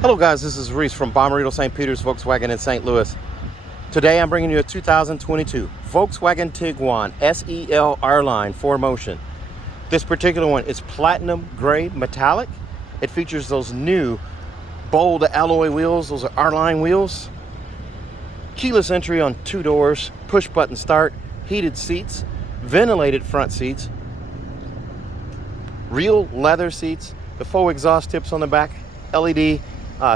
Hello guys, this is Reese from Bommarito St. Peter's Volkswagen in St. Louis. Today I'm bringing you a 2022 Volkswagen Tiguan SEL R-Line 4Motion. This particular one is platinum gray metallic. It features those new bold alloy wheels. Those are R-Line wheels. Keyless entry on 2 doors, push button start, heated seats, ventilated front seats, real leather seats, the faux exhaust tips on the back, LED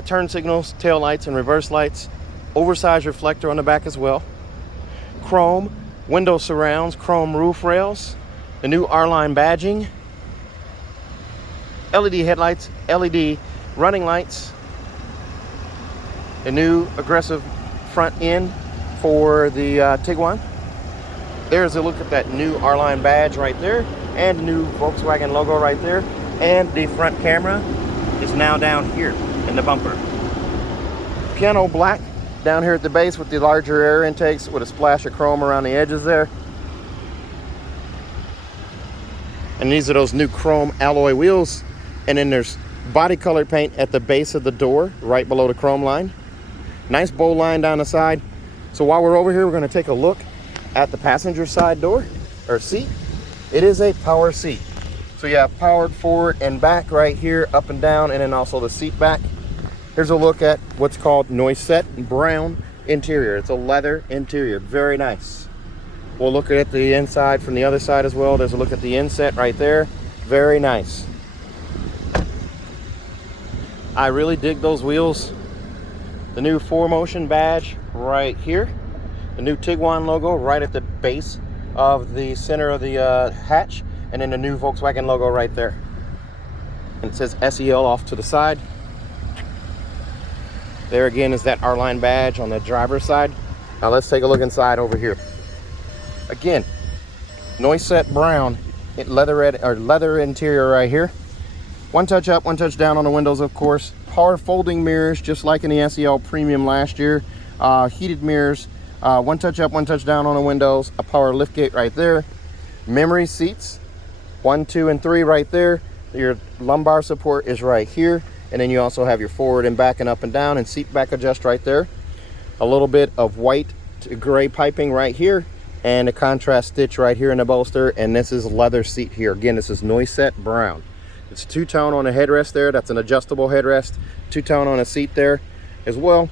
turn signals, tail lights and reverse lights, oversized reflector on the back as well, chrome window surrounds, chrome roof rails, the new R-Line badging, LED headlights, LED running lights, the new aggressive front end for the Tiguan. There's a look at that new R-Line badge right there, and the new Volkswagen logo right there, and the front camera is now down here in the bumper. Piano black down here at the base with the larger air intakes with a splash of chrome around the edges there. And these are those new chrome alloy wheels. And then there's body color paint at the base of the door right below the chrome line. Nice bow line down the side. So while we're over here, we're going to take a look at the passenger side door or seat. It is a power seat. So you have powered forward and back right here, up and down, and then also the seat back. Here's a look at what's called Noisette brown interior. It's a leather interior, very nice. We'll look at the inside from the other side as well. There's a look at the inset right there, very nice. I really dig those wheels. The new 4Motion badge right here. The new Tiguan logo right at the base of the center of the hatch. And then the new Volkswagen logo right there. And it says SEL off to the side. There again is that R-Line badge on the driver's side. Now let's take a look inside over here. Again, Noisette brown leather interior right here. One touch up, one touch down on the windows, of course. Power folding mirrors, just like in the SEL Premium last year. Heated mirrors, one touch up, one touch down on the windows. A power liftgate right there. Memory seats, 1, 2, and 3 right there. Your lumbar support is right here. And then you also have your forward and back and up and down and seat back adjust right there. A little bit of white to gray piping right here. And a contrast stitch right here in the bolster. And this is leather seat here. Again, this is Noisette brown. It's two-tone on the headrest there. That's an adjustable headrest. Two-tone on a seat there as well.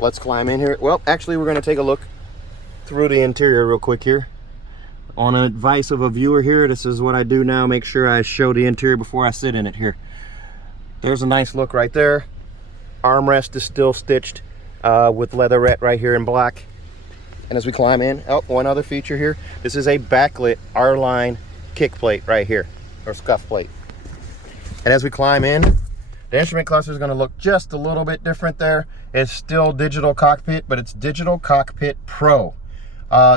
Let's climb in here. Well, actually, we're going to take a look through the interior real quick here. On advice of a viewer here, this is what I do now. Make sure I show the interior before I sit in it here. There's a nice look right there. Armrest is still stitched with leatherette right here in black. And as we climb in, oh, one other feature here. This is a backlit R-Line kick plate right here, or scuff plate. And as we climb in, the instrument cluster is going to look just a little bit different there. It's still digital cockpit, but it's Digital Cockpit Pro.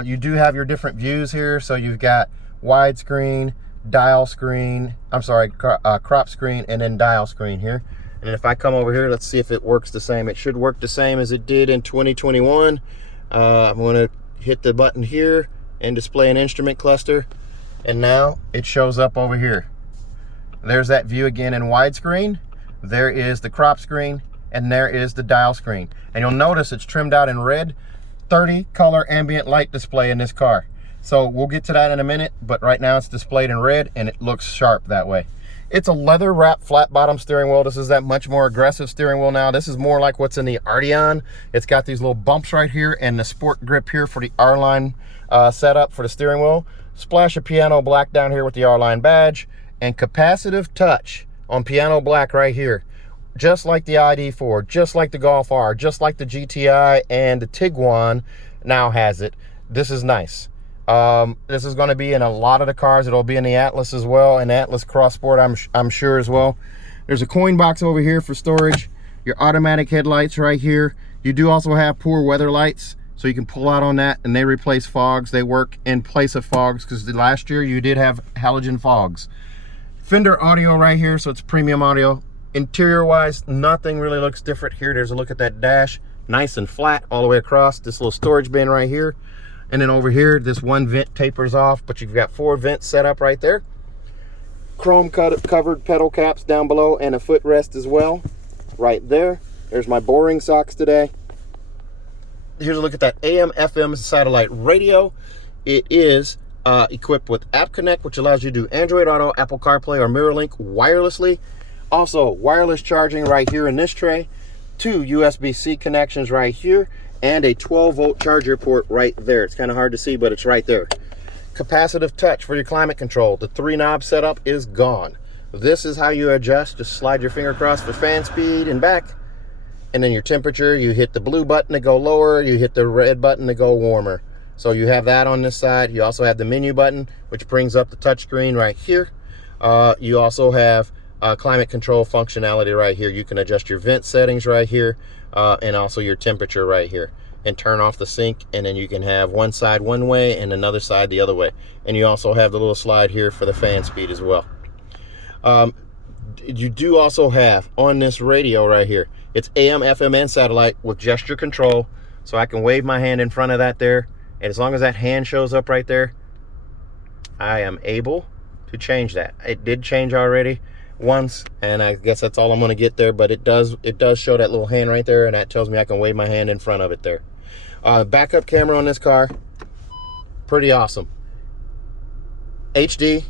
You do have your different views here. So you've got widescreen, dial screen, crop screen, and then dial screen here. And if I come over here, let's see if it works the same. It should work the same as it did in 2021. I'm going to hit the button here and display an instrument cluster. And now it shows up over here. There's that view again in widescreen. There is the crop screen, and there is the dial screen. And you'll notice it's trimmed out in red. 30 color ambient light display in this car. So we'll get to that in a minute, but right now it's displayed in red and it looks sharp that way. It's a leather wrap flat bottom steering wheel. This is that much more aggressive steering wheel now. This is more like what's in the Arteon. It's got these little bumps right here and the sport grip here for the R-Line setup for the steering wheel. Splash of piano black down here with the R-Line badge, and capacitive touch on piano black right here. Just like the ID4, just like the Golf R, just like the GTI, and the Tiguan now has it. This is nice. This is going to be in a lot of the cars. It'll be in the Atlas as well, and Atlas Cross Sport I'm sure as well. There's a coin box over here for storage. Your automatic headlights right here. You do also have poor weather lights, so you can pull out on that, and they replace fogs. They work in place of fogs because last year you did have halogen fogs. Fender audio right here, so it's premium audio. Interior wise, nothing really looks different here. There's a look at that dash, nice and flat all the way across. This little storage bin right here, and then over here this one vent tapers off, but you've got 4 vents set up right there. Chrome covered pedal caps down below and a footrest as well. right there. There's my boring socks today. Here's a look at that AM FM satellite radio. It is equipped with App Connect, which allows you to do Android Auto, Apple CarPlay, or MirrorLink wirelessly. Also, wireless charging right here in this tray. 2 USB-C connections right here, and a 12-volt charger port right there. It's kind of hard to see, but it's right there. Capacitive touch for your climate control. The 3-knob setup is gone. This is how you adjust. Just slide your finger across for fan speed and back. And then your temperature, you hit the blue button to go lower, you hit the red button to go warmer. So you have that on this side. You also have the menu button, which brings up the touchscreen right here. You also have climate control functionality right here. You can adjust your vent settings right here, and also your temperature right here, and turn off the sink, and then you can have one side one way and another side the other way. And you also have the little slide here for the fan speed as well. You do also have on this radio right here, it's AM, FM, and satellite with gesture control, so I can wave my hand in front of that there, and as long as that hand shows up right there, I am able to change that. It did change already once, and I guess that's all I'm going to get there, but it does show that little hand right there, and that tells me I can wave my hand in front of it there. Backup camera on this car, pretty awesome. HD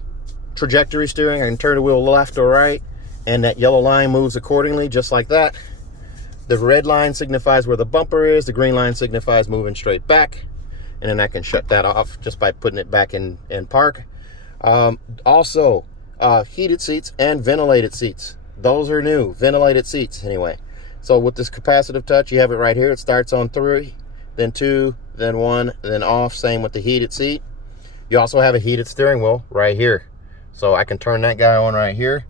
trajectory steering. I can turn the wheel left or right, and that yellow line moves accordingly, just like that. The red line signifies where the bumper is, the green line signifies moving straight back, and then I can shut that off just by putting it back in park. Also, heated seats and ventilated seats. Those are new, ventilated seats anyway. So with this capacitive touch, you have it right here. It starts on 3, then 2, then 1, then off. Same with the heated seat. You also have a heated steering wheel right here. So I can turn that guy on right here,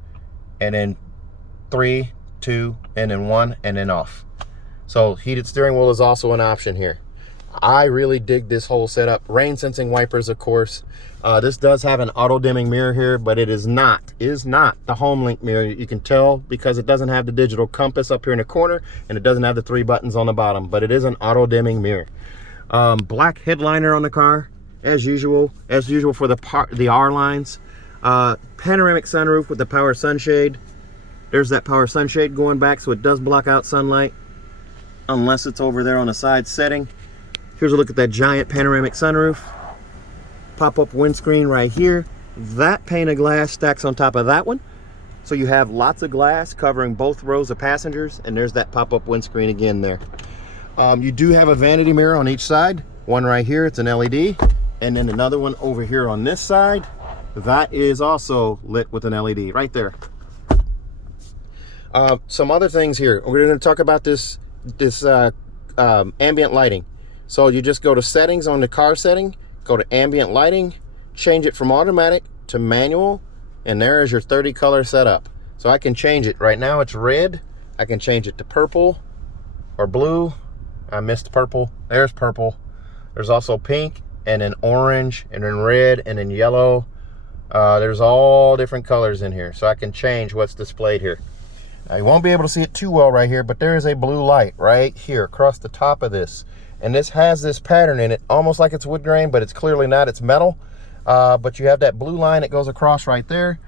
and then 3, 2, and then 1, and then off. So heated steering wheel is also an option here. I really dig this whole setup. Rain sensing wipers, of course. This does have an auto dimming mirror here, but it is not the HomeLink mirror. You can tell because it doesn't have the digital compass up here in the corner, and it doesn't have the 3 buttons on the bottom, but it is an auto dimming mirror. Black headliner on the car, as usual for the R-Lines. Panoramic sunroof with the power sunshade. There's that power sunshade going back, so it does block out sunlight unless it's over there on the side setting. Here's a look at that giant panoramic sunroof. Pop-up windscreen right here. That pane of glass stacks on top of that one, so you have lots of glass covering both rows of passengers, and there's that pop-up windscreen again there. You do have a vanity mirror on each side. One right here, it's an LED, and then another one over here on this side. That is also lit with an LED right there. Some other things here. We're going to talk about this ambient lighting. So you just go to settings on the car setting, go to ambient lighting, change it from automatic to manual, and there is your 30 color setup. So I can change it. Right now it's red. I can change it to purple or blue. I missed purple. There's purple. There's also pink, and then orange, and then red, and then yellow. There's all different colors in here, so I can change what's displayed here. Now, you won't be able to see it too well right here, but there is a blue light right here across the top of this, and this has this pattern in it, almost like it's wood grain, but it's clearly not. It's metal, but you have that blue line that goes across right there,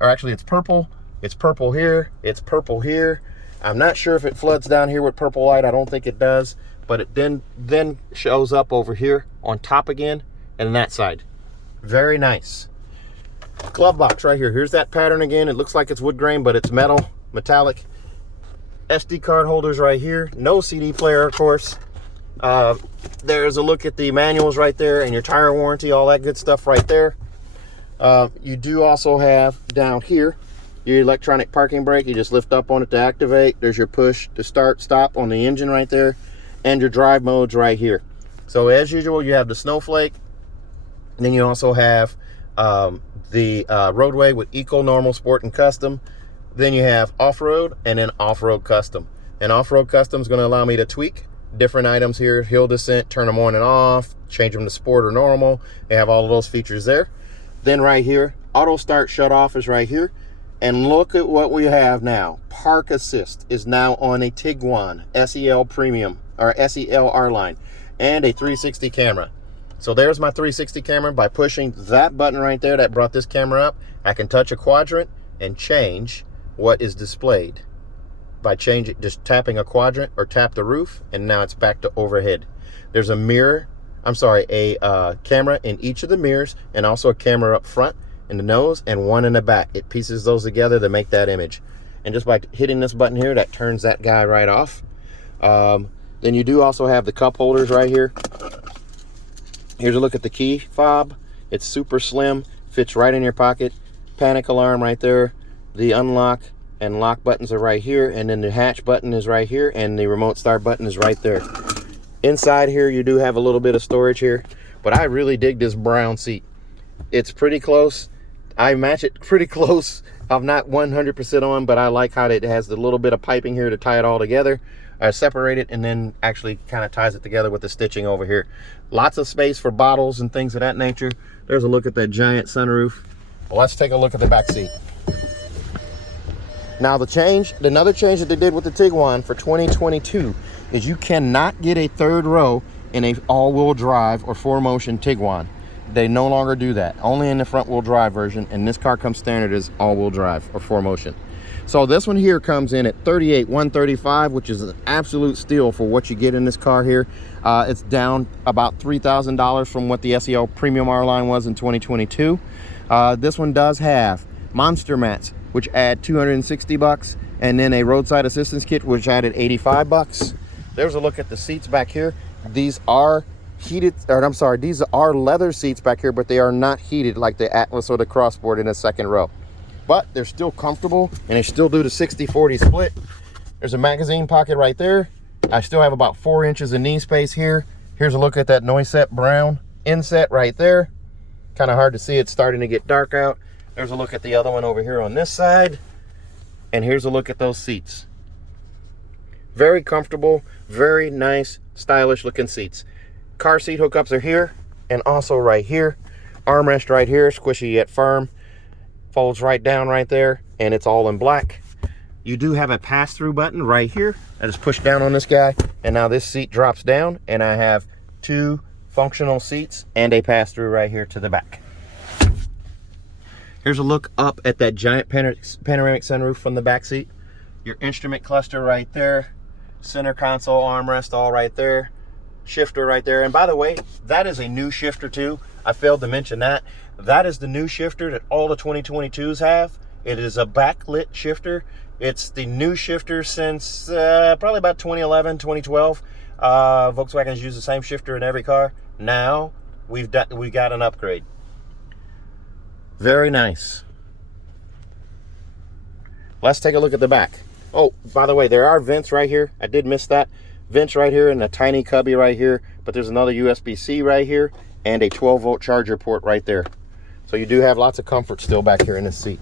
or actually it's purple. It's purple here, it's purple here. I'm not sure if it floods down here with purple light. I don't think it does, but it then shows up over here on top again, and that side. Very nice. Glove box right here. Here's that pattern again. It looks like it's wood grain, but it's metal, metallic. SD card holders right here. No CD player, of course. There's a look at the manuals right there, and your tire warranty, all that good stuff right there. You do also have down here your electronic parking brake. You just lift up on it to activate. There's your push to start, stop on the engine right there, and your drive modes right here. So as usual, you have the snowflake, and then you also have the roadway with eco, normal, sport, and custom. Then you have off-road, and then off-road custom. And off-road custom is going to allow me to tweak different items here. Hill descent, turn them on and off, change them to sport or normal. They have all of those features there. Then right here, auto start shut off is right here. And look at what we have now. Park assist is now on a Tiguan SEL Premium, or SEL R-Line, and a 360 camera. So there's my 360 camera. By pushing that button right there that brought this camera up, I can touch a quadrant and change what is displayed. by changing, just tapping a quadrant or tap the roof, and now it's back to overhead. There's a mirror, a camera in each of the mirrors, and also a camera up front in the nose and one in the back. It pieces those together to make that image. And just by hitting this button here, that turns that guy right off. Then you do also have the cup holders right here. Here's a look at the key fob. It's super slim, fits right in your pocket. Panic alarm right there. The unlock and lock buttons are right here, and then the hatch button is right here, and the remote start button is right there. Inside here, you do have a little bit of storage here, but I really dig this brown seat. It's pretty close. I match it pretty close. I'm not 100% on, but I like how it has the little bit of piping here to tie it all together, separate it, and then actually kind of ties it together with the stitching over here. Lots of space for bottles and things of that nature. There's a look at that giant sunroof. Well, let's take a look at the back seat. Now another change that they did with the Tiguan for 2022 is you cannot get a third row in a all-wheel drive or 4Motion Tiguan. They no longer do that, only in the front wheel drive version, and this car comes standard as all-wheel drive or 4Motion. So this one here comes in at $38,135, which is an absolute steal for what you get in this car here. It's down about $3,000 from what the SEL Premium R-Line was in 2022. This one does have monster mats, which add $260, and then a roadside assistance kit, which added $85. There's a look at the seats back here. These are heated, these are leather seats back here, but they are not heated like the Atlas or the Crossport in the second row. But they're still comfortable, and they still do the 60-40 split. There's a magazine pocket right there. I still have about 4 inches of knee space here. Here's a look at that Noisette brown inset right there. Kind of hard to see, it's starting to get dark out. There's a look at the other one over here on this side. And here's a look at those seats. Very comfortable, very nice, stylish looking seats. Car seat hookups are here and also right here. Armrest right here, squishy yet firm. Folds right down right there, and it's all in black. You do have a pass-through button right here. I just push down on this guy, and now this seat drops down, and I have 2 functional seats and a pass-through right here to the back. Here's a look up at that giant panoramic sunroof from the back seat. Your instrument cluster right there. Center console armrest all right there. Shifter right there. And by the way, that is a new shifter too. I failed to mention that. That is the new shifter that all the 2022s have. It is a backlit shifter. It's the new shifter since probably about 2011, 2012. Volkswagen's used the same shifter in every car. Now we got an upgrade. Very nice. Let's take a look at the back. Oh, by the way, there are vents right here. I did miss that. Vents right here and a tiny cubby right here, but there's another USB-C right here and a 12-volt charger port right there. So you do have lots of comfort still back here in this seat.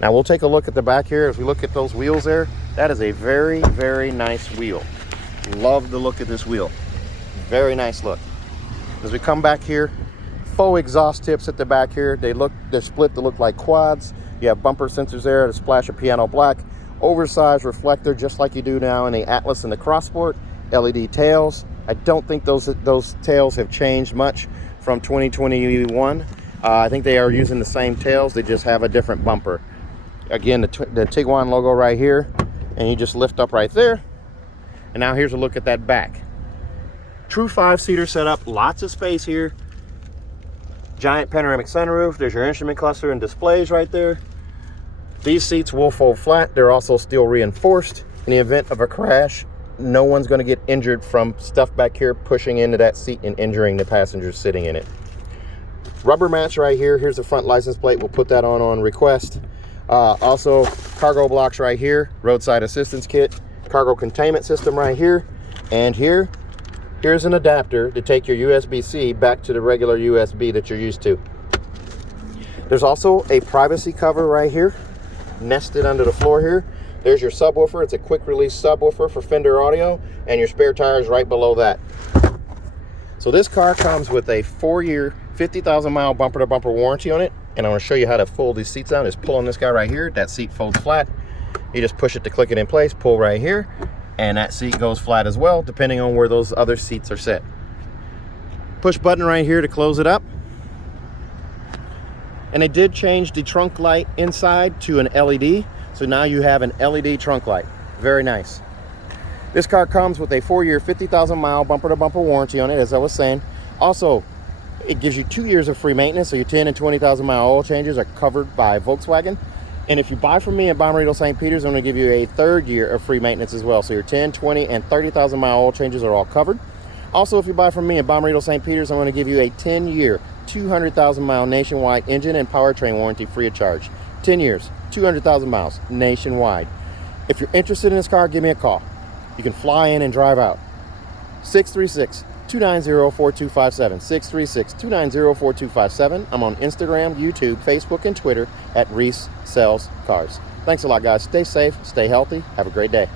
Now we'll take a look at the back here. As we look at those wheels there, that is a very, very nice wheel. Love the look of this wheel. Very nice look. As we come back here, faux exhaust tips at the back here. They're split to look like quads. You have bumper sensors there to splash a piano black. Oversized reflector, just like you do now in the Atlas and the Crossport. LED tails. I don't think those tails have changed much from 2021. I think they are using the same tails. They just have a different bumper. Again, the Tiguan logo right here, and you just lift up right there. And now here's a look at that back. True 5-seater setup. Lots of space here. Giant panoramic sunroof. There's your instrument cluster and displays right there. These seats will fold flat. They're also steel reinforced. In the event of a crash, no one's going to get injured from stuff back here pushing into that seat and injuring the passengers sitting in it. Rubber mats right here. Here's the front license plate. We'll put that on request. Also, cargo blocks right here. Roadside assistance kit. Cargo containment system right here. And here's an adapter to take your USB-C back to the regular USB that you're used to. There's also a privacy cover right here, nested under the floor here. There's your subwoofer. It's a quick release subwoofer for Fender audio, and your spare tires right below that. So this car comes with a 4-year, 50,000 mile bumper to bumper warranty on it. And I'm going to show you how to fold these seats down. Just pull on this guy right here. That seat folds flat. You just push it to click it in place, pull right here, and that seat goes flat as well, depending on where those other seats are set. Push button right here to close it up. And they did change the trunk light inside to an LED. So now you have an LED trunk light. Very nice. This car comes with a 4-year, 50,000 mile bumper-to-bumper warranty on it, as I was saying. Also, it gives you 2 years of free maintenance, so your 10 and 20,000 mile oil changes are covered by Volkswagen. And if you buy from me at Bommarito St. Peter's, I'm going to give you a 3rd year of free maintenance as well. So your 10, 20, and 30,000 mile oil changes are all covered. Also, if you buy from me at Bommarito St. Peter's, I'm going to give you a 10-year, 200,000 mile nationwide engine and powertrain warranty free of charge. 10 years, 200,000 miles nationwide. If you're interested in this car, give me a call. You can fly in and drive out. 636-290-4257. 636-290-4257. I'm on Instagram, YouTube, Facebook, and Twitter at Reese Sells Cars. Thanks a lot, guys. Stay safe, stay healthy. Have a great day.